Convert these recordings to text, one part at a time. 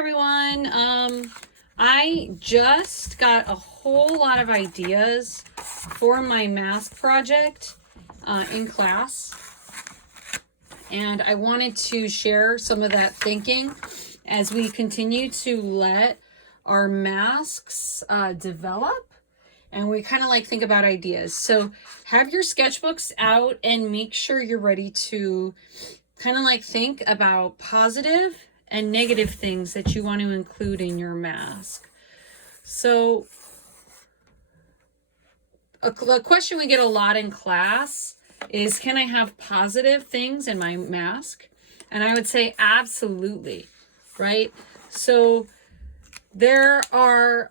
everyone. I just got a whole lot of ideas for my mask project in class, and I wanted to share some of that thinking as we continue to let our masks develop, and we kind of like think about ideas. So have your sketchbooks out and make sure you're ready to kind of like think about positive and negative things that you want to include in your mask. So a question we get a lot in class is, can I have positive things in my mask? And I would say absolutely, right? So there are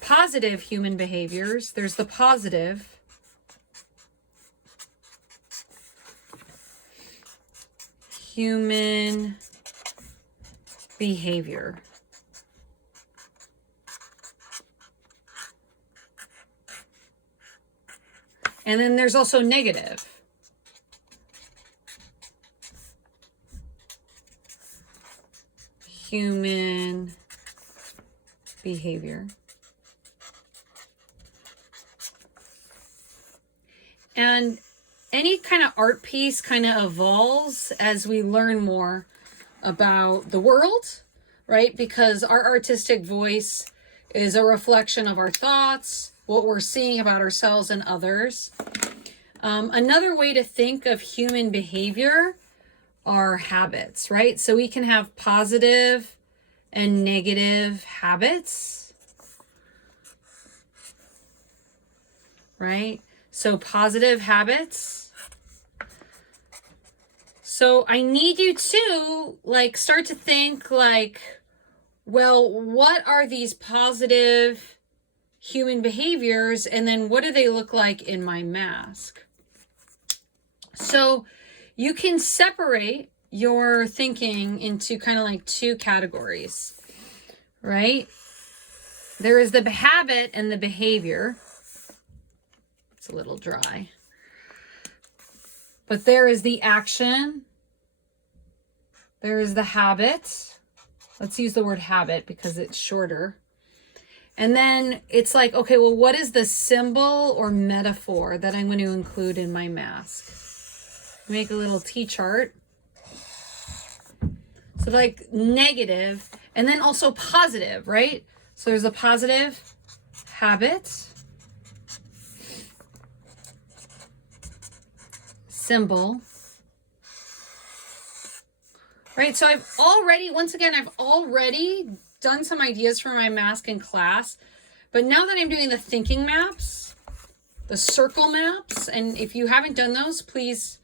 positive human behaviors. There's the positive human behavior. And then there's also negative. Human behavior. And any kind of art piece kind of evolves as we learn more about the world, right? Because our artistic voice is a reflection of our thoughts, what we're seeing about ourselves and others. Another way to think of human behavior are habits, right? So we can have positive and negative habits, right? So positive habits. So I need you to like start to think like, well, what are these positive human behaviors? And then what do they look like in my mask? So you can separate your thinking into kind of like two categories, right? There is the habit and the behavior. It's a little dry. But there is the action. There is the habit. Let's use the word habit because it's shorter. And then it's like, okay, well, what is the symbol or metaphor that I'm going to include in my mask? Make a little T-chart. So like negative and then also positive, right? So there's a positive habit, symbol, right? So I've already done some ideas for my mask in class, but now that I'm doing the thinking maps, the circle maps, and if you haven't done those, please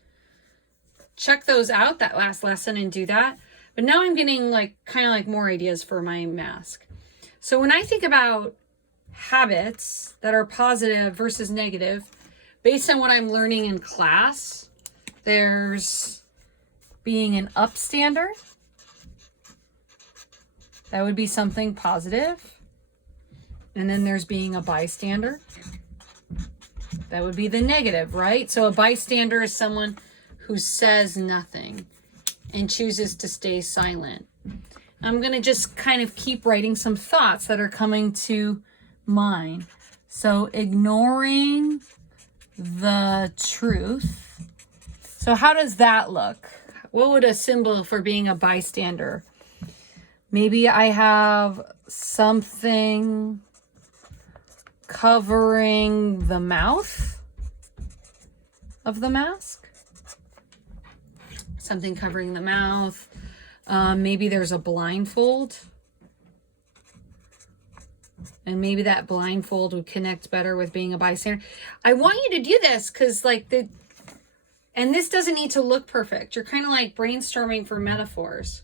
check those out, that last lesson, and do that. But now I'm getting like kind of like more ideas for my mask. So when I think about habits that are positive versus negative, based on what I'm learning in class, there's being an upstander. That would be something positive. And then there's being a bystander. That would be the negative, right? So a bystander is someone who says nothing and chooses to stay silent. I'm going to just kind of keep writing some thoughts that are coming to mind. So ignoring the truth. So how does that look? What would a symbol for being a bystander? Maybe I have something covering the mouth of the mask. Something covering the mouth. Maybe there's a blindfold. And maybe that blindfold would connect better with being a bystander. I want you to do this because and this doesn't need to look perfect. You're kind of like brainstorming for metaphors.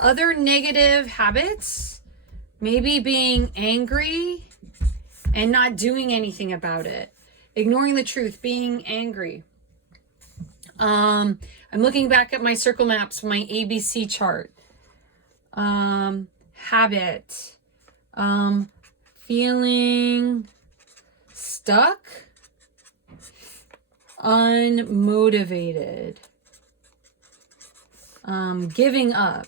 Other negative habits, maybe being angry and not doing anything about it. Ignoring the truth, being angry. I'm looking back at my circle maps, my ABC chart. Habit. Feeling stuck. Unmotivated. Giving up.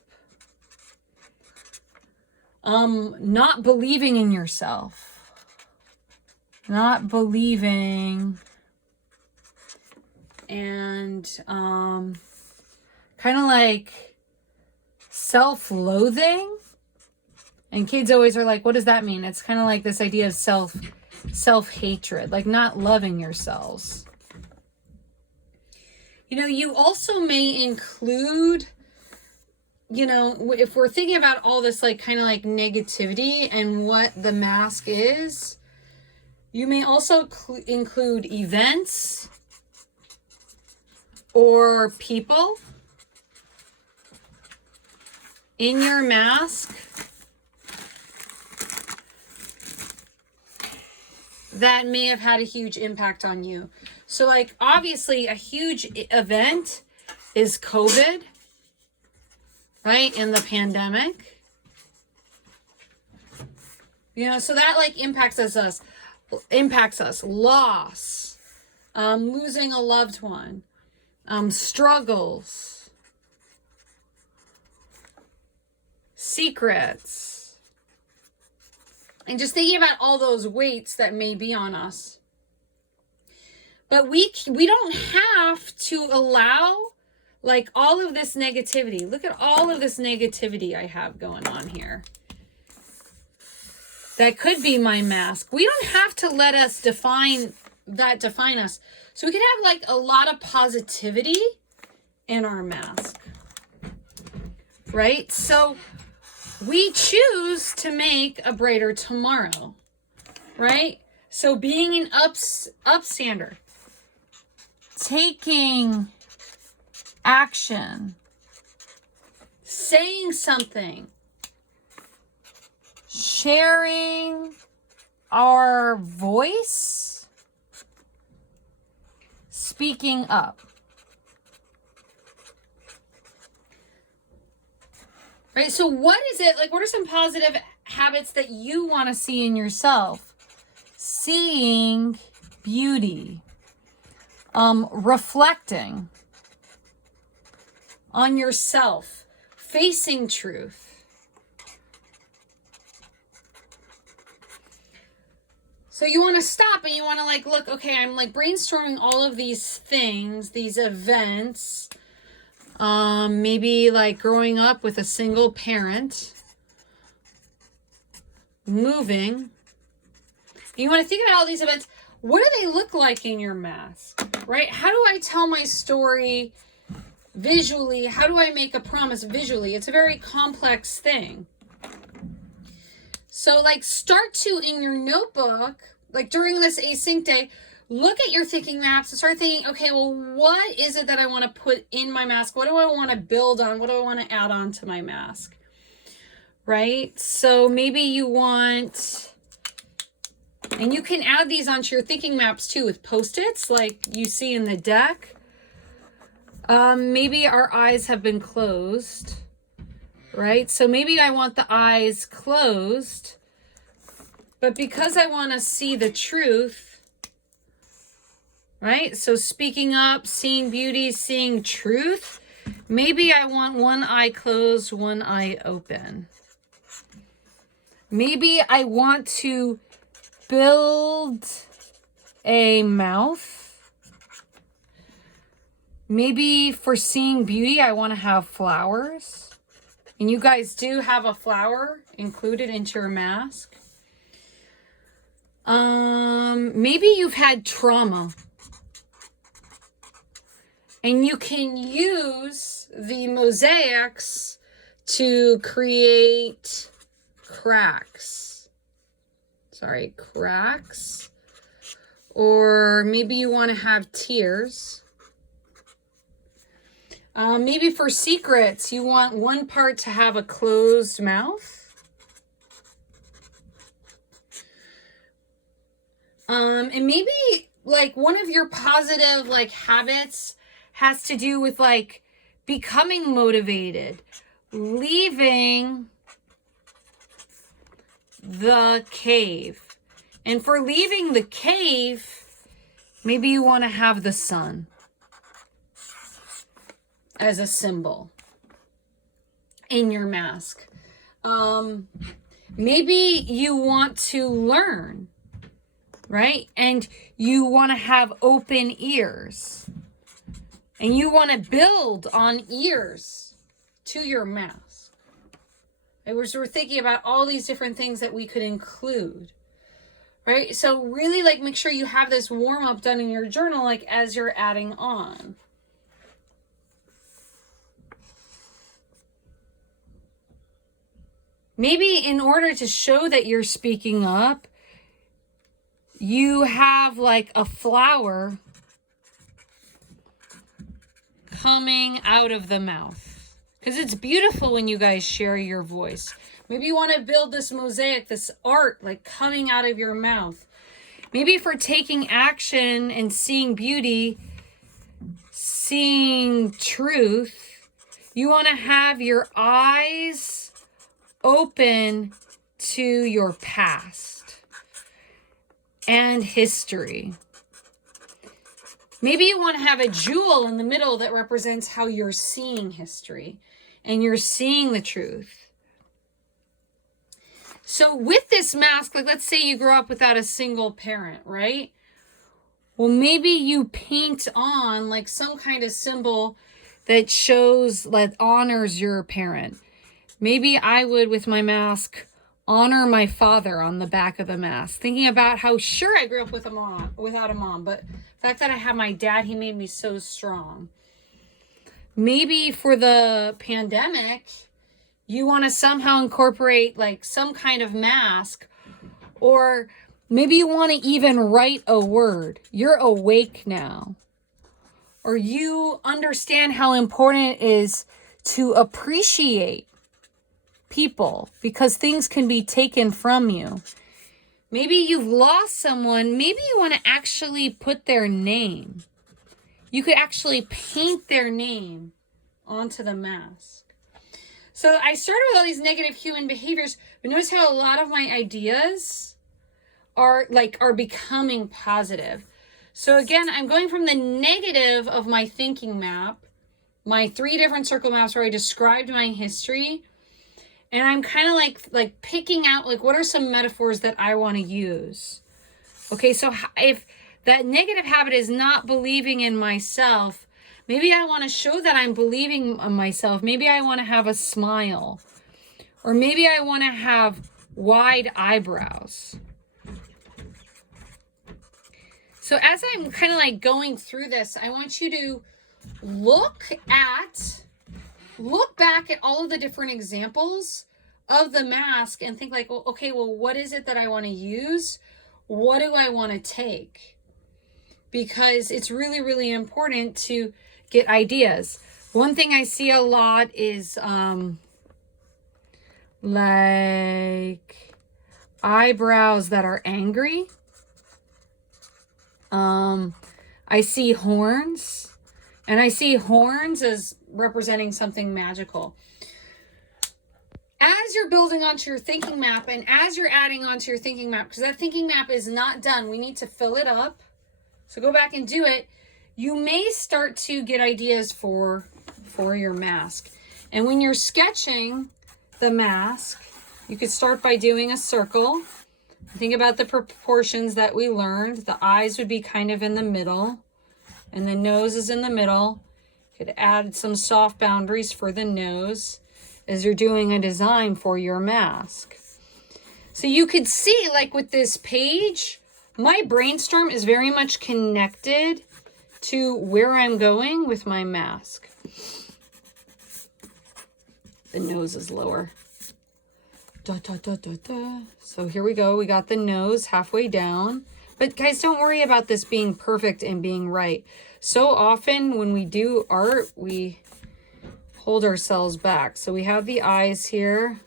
not believing in yourself, not believing, and kind of like self-loathing. And kids always are like, what does that mean? It's kind of like this idea of self-hatred, like not loving yourselves. You know, you also may include, you know, if we're thinking about all this like kind of like negativity and what the mask is, you may also include events or people in your mask that may have had a huge impact on you. So like obviously a huge event is COVID, right? In the pandemic. You know, so that like impacts us, loss, losing a loved one, struggles, secrets. And just thinking about all those weights that may be on us. But we don't have to allow like all of this negativity. Look at all of this negativity I have going on here. That could be my mask. We don't have to let us define us. So we can have like a lot of positivity in our mask. Right? So we choose to make a brighter tomorrow, right? So being an upstander, taking action, saying something, sharing our voice, speaking up. Right, so what is it, like what are some positive habits that you want to see in yourself? Seeing beauty, reflecting on yourself, facing truth. So you want to stop and you want to like, look, okay, I'm like brainstorming all of these things, these events. Maybe like growing up with a single parent, moving. You want to think about all these events. What do they look like in your mask, right? How do I tell my story visually? How do I make a promise visually? It's a very complex thing. So like start to, in your notebook, like during this async day, look at your thinking maps and start thinking, okay, well, what is it that I want to put in my mask? What do I want to build on? What do I want to add on to my mask? Right? So maybe you want, and you can add these onto your thinking maps too with Post-its like you see in the deck. Maybe our eyes have been closed, right? So maybe I want the eyes closed, but because I want to see the truth, right? So speaking up, seeing beauty, seeing truth. Maybe I want one eye closed, one eye open. Maybe I want to build a mouth. Maybe for seeing beauty, I want to have flowers. And you guys do have a flower included into your mask. Maybe you've had trauma. And you can use the mosaics to create cracks. Or maybe you want to have tears. Maybe for secrets, you want one part to have a closed mouth. And maybe like one of your positive like habits has to do with like becoming motivated, leaving the cave. And for leaving the cave, maybe you want to have the sun as a symbol in your mask. Maybe you want to learn, right? And you want to have open ears. And you want to build on ears to your mask. And we're thinking about all these different things that we could include, right? So really like make sure you have this warm up done in your journal, like as you're adding on. Maybe in order to show that you're speaking up, you have like a flower coming out of the mouth. Because it's beautiful when you guys share your voice. Maybe you want to build this mosaic, this art, like coming out of your mouth. Maybe for taking action and seeing beauty, seeing truth, you want to have your eyes open to your past and history. Maybe you want to have a jewel in the middle that represents how you're seeing history and you're seeing the truth. So with this mask, like let's say you grew up without a single parent, right? Well, maybe you paint on like some kind of symbol that shows, that honors your parent. Maybe I would, with my mask, honor my father on the back of the mask. Thinking about how sure I grew up with a mom, without a mom, but the fact that I have my dad, he made me so strong. Maybe for the pandemic, you want to somehow incorporate like some kind of mask, or maybe you want to even write a word. You're awake now. Or you understand how important it is to appreciate people because things can be taken from you. Maybe you've lost someone. Maybe you want to actually put their name. You could actually paint their name onto the mask. So I started with all these negative human behaviors, but notice how a lot of my ideas are becoming positive. So again, I'm going from the negative of my thinking map, my 3 different circle maps where I described my history. And I'm kind of like picking out like what are some metaphors that I want to use. Okay, so if that negative habit is not believing in myself, maybe I want to show that I'm believing in myself. Maybe I want to have a smile. Or maybe I want to have wide eyebrows. So as I'm kind of like going through this, I want you to look back at all of the different examples of the mask and think like, well, okay, well, what is it that I want to use? What do I want to take? Because it's really, really important to get ideas. One thing I see a lot is like eyebrows that are angry. I see horns. And I see horns as representing something magical. As you're building onto your thinking map and as you're adding onto your thinking map, because that thinking map is not done, we need to fill it up. So go back and do it. You may start to get ideas for your mask. And when you're sketching the mask, you could start by doing a circle. Think about the proportions that we learned. The eyes would be kind of in the middle. And the nose is in the middle. You could add some soft boundaries for the nose as you're doing a design for your mask. So you could see, like with this page, my brainstorm is very much connected to where I'm going with my mask. The nose is lower. Da, da, da, da, da. So here we go. We got the nose halfway down. But guys, don't worry about this being perfect and being right. So often when we do art, we hold ourselves back. So we have the eyes here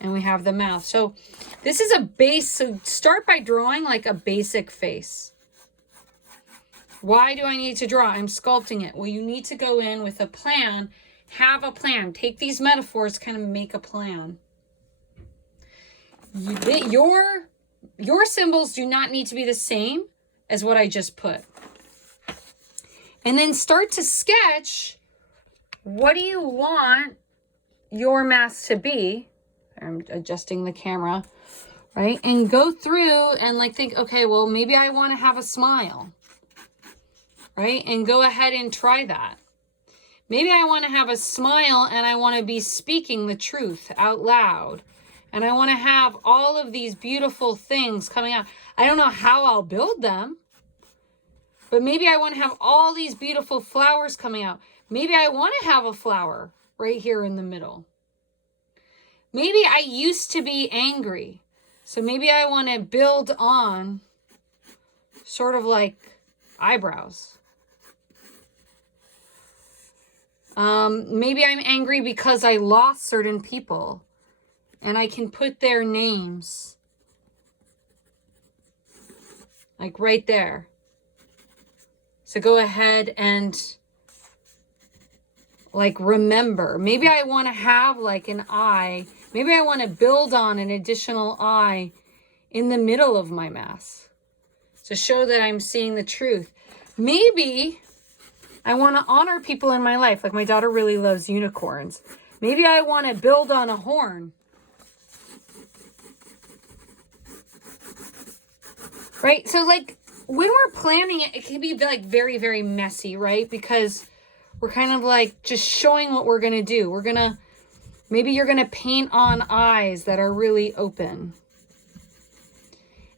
and we have the mouth. So this is a base. So start by drawing like a basic face. Why do I need to draw? I'm sculpting it. Well, you need to go in with a plan. Have a plan. Take these metaphors, kind of make a plan. Your symbols do not need to be the same as what I just put. And then start to sketch, what do you want your mask to be? I'm adjusting the camera, right? And go through and like think, okay, well, maybe I want to have a smile, right? And go ahead and try that. Maybe I want to have a smile and I want to be speaking the truth out loud. And I want to have all of these beautiful things coming out. I don't know how I'll build them, but maybe I want to have all these beautiful flowers coming out. Maybe I want to have a flower right here in the middle. Maybe I used to be angry. So maybe I want to build on sort of like eyebrows. Maybe I'm angry because I lost certain people and I can put their names like right there. So go ahead and like remember. Maybe I want to have like an eye. Maybe I want to build on an additional eye in the middle of my mask to show that I'm seeing the truth. Maybe I want to honor people in my life. Like my daughter really loves unicorns. Maybe I want to build on a horn. Right? So like when we're planning it, it can be like very, very messy, right? Because we're kind of like just showing what we're going to do. Maybe you're going to paint on eyes that are really open.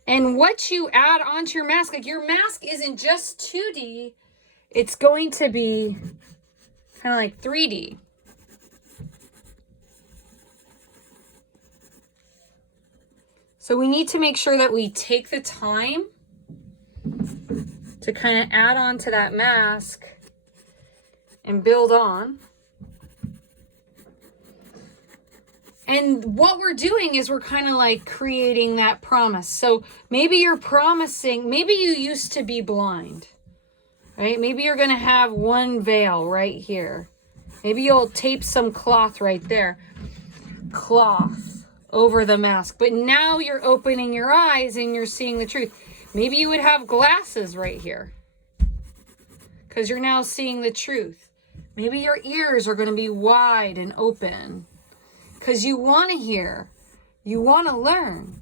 And what you add onto your mask, like your mask isn't just 2D, it's going to be kind of like 3D. So we need to make sure that we take the time to kind of add on to that mask and build on. And what we're doing is we're kind of like creating that promise. So maybe you're promising, maybe you used to be blind, right? Maybe you're going to have one veil right here. Maybe you'll tape some cloth right there. Cloth over the mask. But now you're opening your eyes and you're seeing the truth. Maybe you would have glasses right here because you're now seeing the truth. Maybe your ears are going to be wide and open because you want to hear. You want to learn.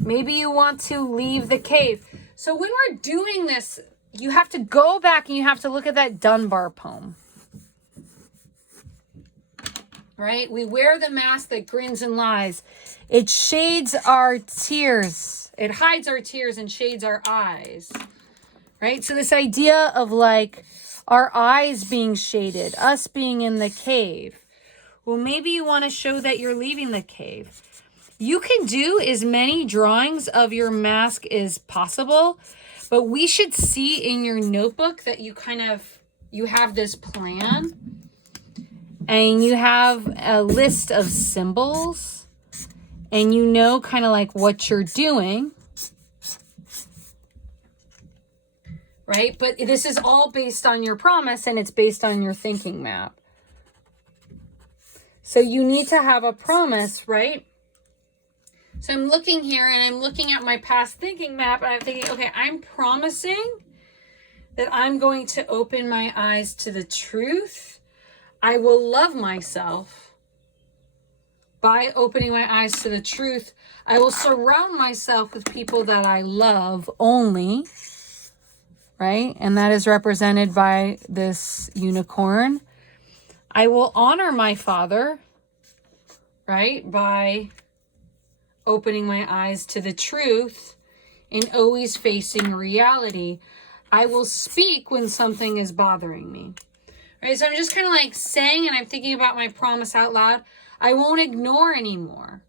Maybe you want to leave the cave. So when we're doing this, you have to go back and you have to look at that Dunbar poem. Right? We wear the mask that grins and lies. It shades our tears. It hides our tears and shades our eyes. Right? So this idea of like our eyes being shaded, us being in the cave. Well, maybe you want to show that you're leaving the cave. You can do as many drawings of your mask as possible, but we should see in your notebook that you have this plan and you have a list of symbols and you know kind of like what you're doing. Right? But this is all based on your promise and it's based on your thinking map. So you need to have a promise, right? So I'm looking here and I'm looking at my past thinking map and I'm thinking, okay, I'm promising that I'm going to open my eyes to the truth. I will love myself by opening my eyes to the truth. I will surround myself with people that I love only, right? And that is represented by this unicorn. I will honor my father, right? By opening my eyes to the truth and always facing reality. I will speak when something is bothering me. Right? So I'm just kind of like saying, and I'm thinking about my promise out loud. I won't ignore anymore.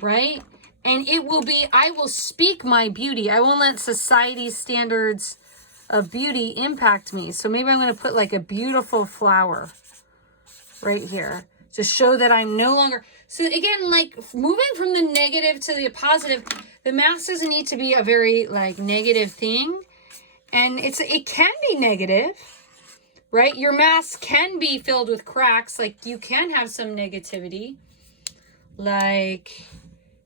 Right? And it will be, I will speak my beauty. I won't let society's standards of beauty impact me. So maybe I'm going to put like a beautiful flower right here to show that I'm no longer. So again, like moving from the negative to the positive, the mask doesn't need to be a very like negative thing. And it can be negative, right? Your mask can be filled with cracks. Like you can have some negativity. Like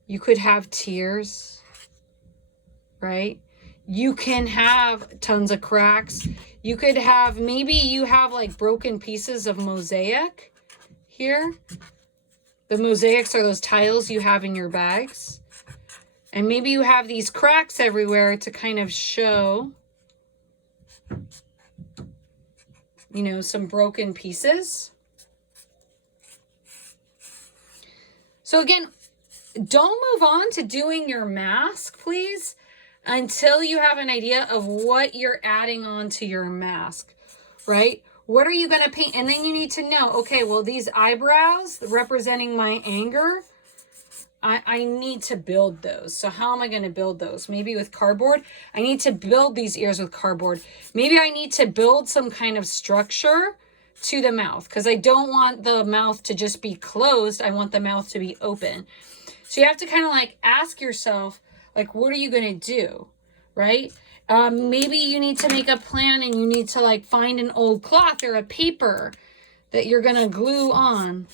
you could have tears, right? You can have tons of cracks. You could have, maybe you have like broken pieces of mosaic here, The mosaics are those tiles you have in your bags. And maybe you have these cracks everywhere to kind of show, you know, some broken pieces. So again, don't move on to doing your mask, please, until you have an idea of what you're adding on to your mask, right? What are you going to paint? And then you need to know, okay, well, these eyebrows representing my anger, I need to build those. So how am I going to build those? Maybe with cardboard. I need to build these ears with cardboard. Maybe I need to build some kind of structure to the mouth because I don't want the mouth to just be closed. I want the mouth to be open. So you have to kind of like ask yourself, like, what are you going to do? Right? Maybe you need to make a plan and you need to like find an old cloth or a paper that you're going to glue on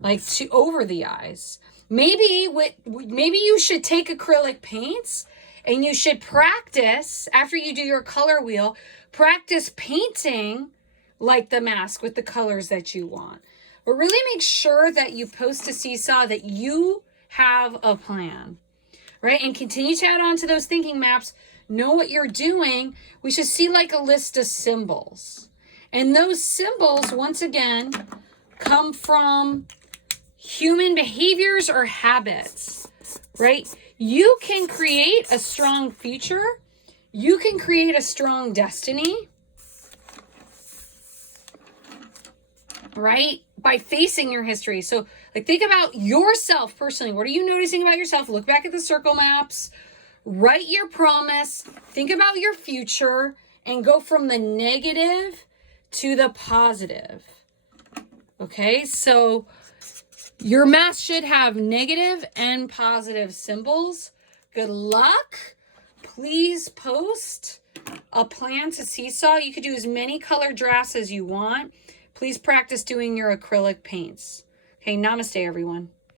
like to over the eyes. Maybe you should take acrylic paints and you should practice after you do your color wheel, practice painting like the mask with the colors that you want. But really make sure that you post to Seesaw that you have a plan, right? And continue to add on to those thinking maps. Know what you're doing. We should see like a list of symbols. And those symbols, once again, come from human behaviors or habits, right? You can create a strong future. You can create a strong destiny, right? By facing your history. So like think about yourself personally. What are you noticing about yourself? Look back at the circle maps, write your promise, think about your future, and go from the negative to the positive. Okay, so your mask should have negative and positive symbols. Good luck. Please post a plan to Seesaw. You could do as many color drafts as you want. Please practice doing your acrylic paints. Okay, namaste, everyone.